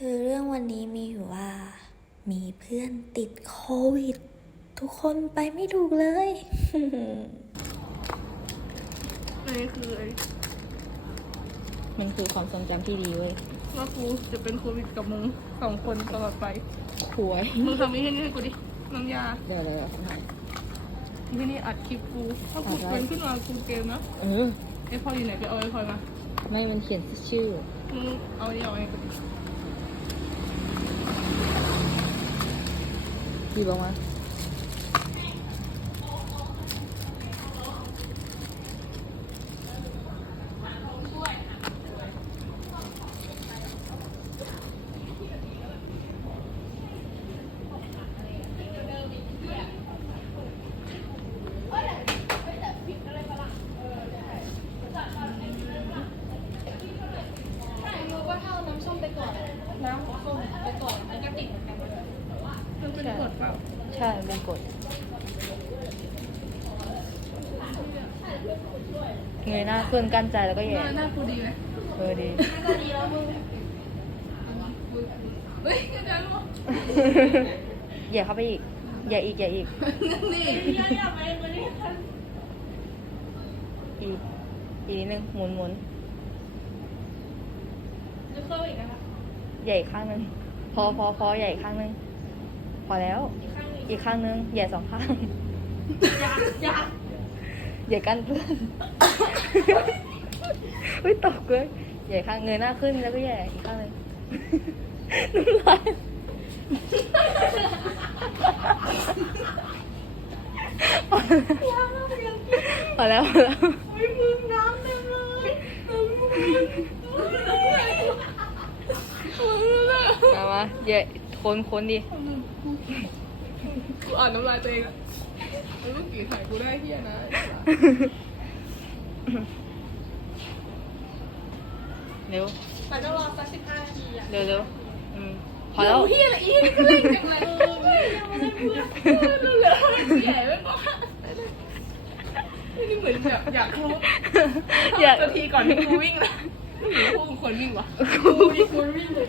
คือเรื่องวันนี้มีอยู่ว่ามีเพื่อนติดโควิด ทุกคนไปไม่ถูกเลยนี่คือมันคือความทรงจำที่ดีเว้ย ว่ากูจะเป็นโควิดกับมึงสองคนตลอดไปหวย มึงทำนีให้นี่ให้กูดิ น้ำยาเดี๋ยวเดี๋ยวที่นี่อัดคลิปกูถ้ากูเป็นขึ้นมากูเกมนะ เออไอพออยู่ไหนไปเอาไอพอมา ไม่มันเขียนชื่อมึงเอาเดี๋ยวอาไอ你忙吗？ใช่มงกฎเงยหน้าเพื่อนกั้นใจแล้วก็แย่หน้าดีไหมดีหน้าดีแล้วมึงเห้ยแย่เข้าไปอีกหย่าอีกหย่าอีกอีกอีกนิดนึง หมุนหมุนเพิีกนใหญ่ข้างนึงพอพอพอใหญ่ข้างนึงพอแล้ว อีกข้างนึงแย่สองข้างอย่าย่าย่กันเพื่อนเฮ้ยตกเลยแย่ข้างเงยหน้าขึ้นแล้วก็แย่อีกข้างเึงน้ำลยพอแล้วพอแล้วมาเย่คนคนดิกูอ่านน้ำลายตัวเองแล้วลูกกี่ไข่กูได้เฮียนะ เร็วแต่ต้รอสักสิบห้านาทีอ่ะ เร็วเร็วพอแล้วเฮียละอีกเล่นกันเลยเฮียมาจะเพื่อนเราเลือเท่าไม่บอกนี่เหมือนอยากอยากอยากะทีก่อนที่กูวิ่งเลยกูคนวิ่งวะกูวิ่งกูวิ่งเลย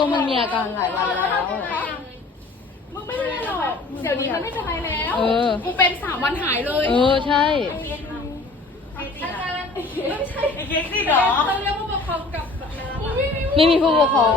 ัวมันมีอาการหลายวันแล้ว มึงไม่เป็นหรอก เดี๋ยวนี้มันไม่เป็นไแล้ว กูเป็นสามวันหายเลย เออใช่ไอเกไม่ใช่ไอเกสสิเหรอเขาเรียกผู้ปกครองกับ ไม่มีผู้ปกครอง